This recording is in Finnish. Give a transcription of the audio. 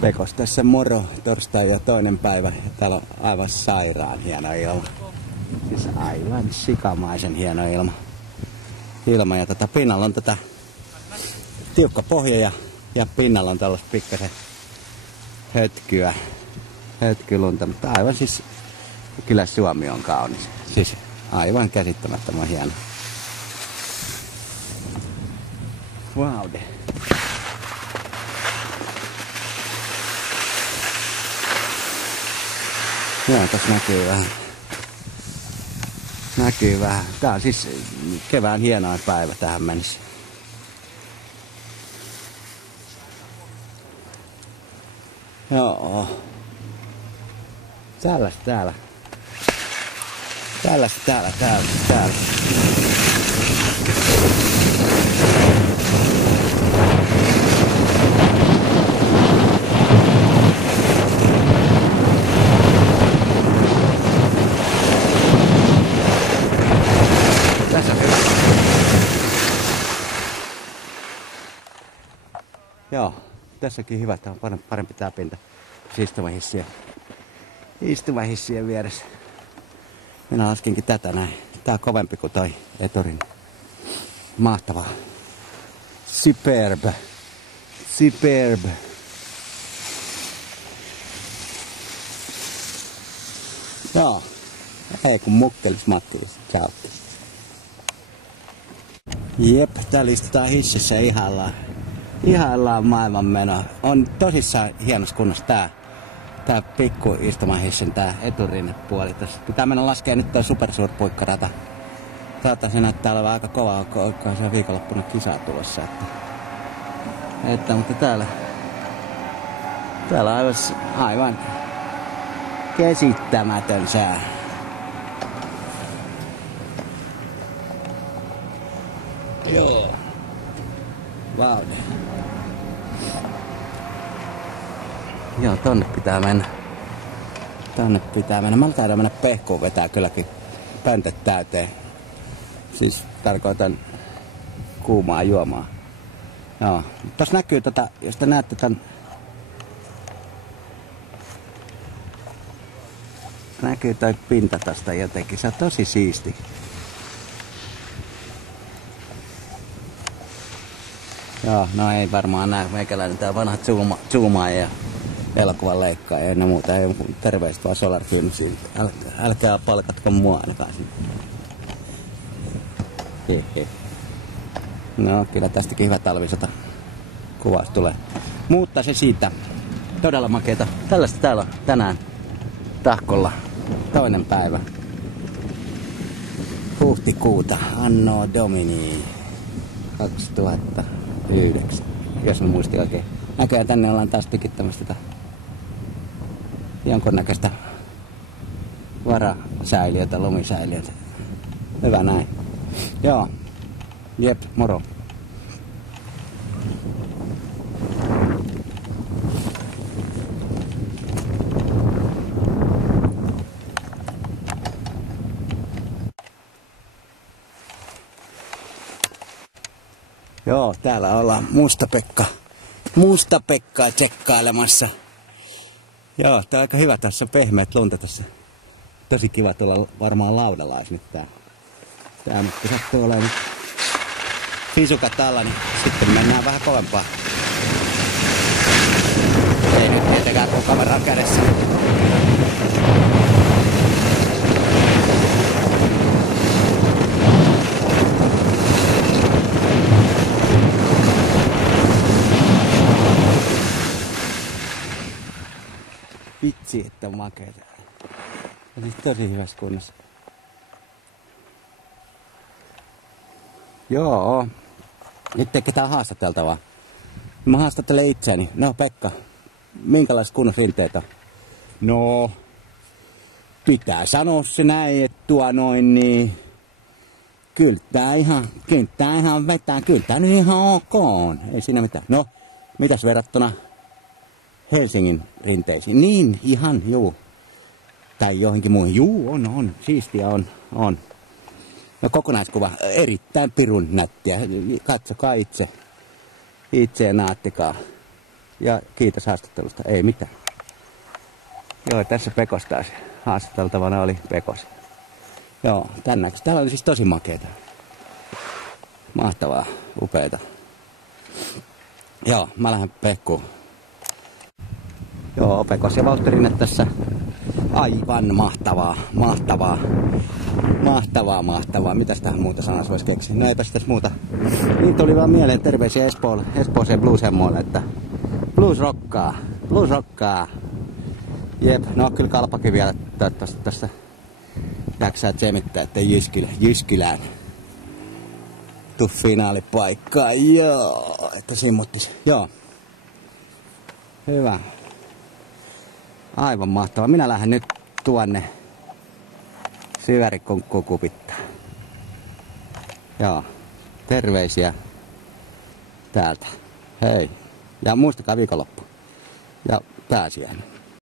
Pekos tässä moro, torstai ja toinen päivä. Ja täällä on aivan sairaan hieno ilma. Siis aivan sikamaisen hieno ilma. Ja pinnalla on tiukka pohja ja pinnalla on tällaista pikkasen hötkylunta. Mutta aivan siis, kyllä Suomi on kaunis. Siis aivan käsittämättömän hieno. Wow. Joo, tässä näkyy vähän. Tää on siis kevään hienoin päivä tähän mennessä. Joo. Täällä. Joo, tässäkin hyvä, tää on parempi tää pinta. Istumahissien vieressä. Minä laskinkin tätä näin. Tää on kovempi kuin toi eturin. Mahtavaa. Superb. Joo. Ei kun mukkelis Mattilis. Ciao. Jep, täällä istutaan hississä ihaillaan maailmanmenoa. On tosissaan hienossa kunnossa tää pikku istumahissin tää eturinnepuoli. Tässä pitää mennä laskea nyt toi supersuurpuikkarata. Se näyttää olevan aika kova, onko se viikonloppuna kisaa tulossa. Mutta täällä on aivan käsittämätön sää. Joo. Wow. Joo, tonne pitää mennä. Mä käydään mennä pehkuun vetää kylläkin pöntöt täyteen. Siis tarkoitan kuumaa juomaa. Joo. Tossa näkyy jos te näette tän. Näkyy toi pinta tosta jotenkin. Se on tosi siisti. Joo, no ei varmaan näe meikäläinen tää vanha zoomaaja ja elokuvan leikkaaja ja muuta. Ei terveistä vaan Solar Kynsiin. Älkää palkatko mua ainakaan sinne. No kyllä tästäkin hyvä talvisota kuvaus tulee. Mutta se siitä. Todella makeeta. Tällaista täällä on tänään Tahkolla. Toinen päivä. Huhtikuuta. Anno Domini 2009. Jos mä muistin oikein. Näköjään tänne ollaan taas pikittämässä tätä jonkunnäköistä varasäiliötä, lumisäiliötä. Hyvä näin. Joo. Jep, moro. Joo, täällä ollaan Musta-Pekkaa tsekkailemassa. Joo, tää on aika hyvä, tässä on pehmeät lunta tässä. Tosi kiva tulla varmaan laudalla, jos nyt tää nyt sattuu olemaan fisukat alla, niin sitten mennään vähän kovempaa. Ei nyt tietenkään kun kamera on kädessä. Vitsi, että on makeeta. Ja siis tosi hyvässä kunnossa. Joo. Nyt ei ketään haastateltavaa. Mä haastattelen itseäni. No Pekka, minkälaiset kunnossa rinteet on? No, pitää sanoa se näin, että niin. Kyllä tää ihan vetää. Kyllä tää nyt ihan ok on. Ei siinä mitään. No, mitäs verrattuna Helsingin rinteisiin? Niin, ihan, juu. Tai johonkin muihin. Juu, on. Siistiä on. No kokonaiskuva erittäin pirun nättiä. Katsokaa itse ja naattikaa. Ja kiitos haastattelusta. Ei mitään. Joo, tässä Pekos taas. Haastateltavana oli Pekos. Joo, tän näköistä. Täällä oli siis tosi makeeta. Mahtavaa, upeeta. Joo, mä lähden Pekkuun. Joo, Pekos ja Valtteri tässä. Aivan mahtavaa, mahtavaa. Mahtavaa. Mitäs tähän muuta sanaa voisi keksiä? No eipä tässä muuta. Niin tuli vaan mieleen terveisiä Espooseen blues-hemmoille, että blues rockaa. Jep, no kyllä Kalpakin vielä tästä jaksaa tsemittää, ettei Jyskylään tuu finaalipaikkaan. Joo, että simmuttis. Joo. Hyvä. Aivan mahtavaa. Minä lähden nyt tuonne Syvärikkoon kupittaa. Joo. Terveisiä täältä. Hei. Ja muistakaa viikonloppu. Ja pääsiäinen.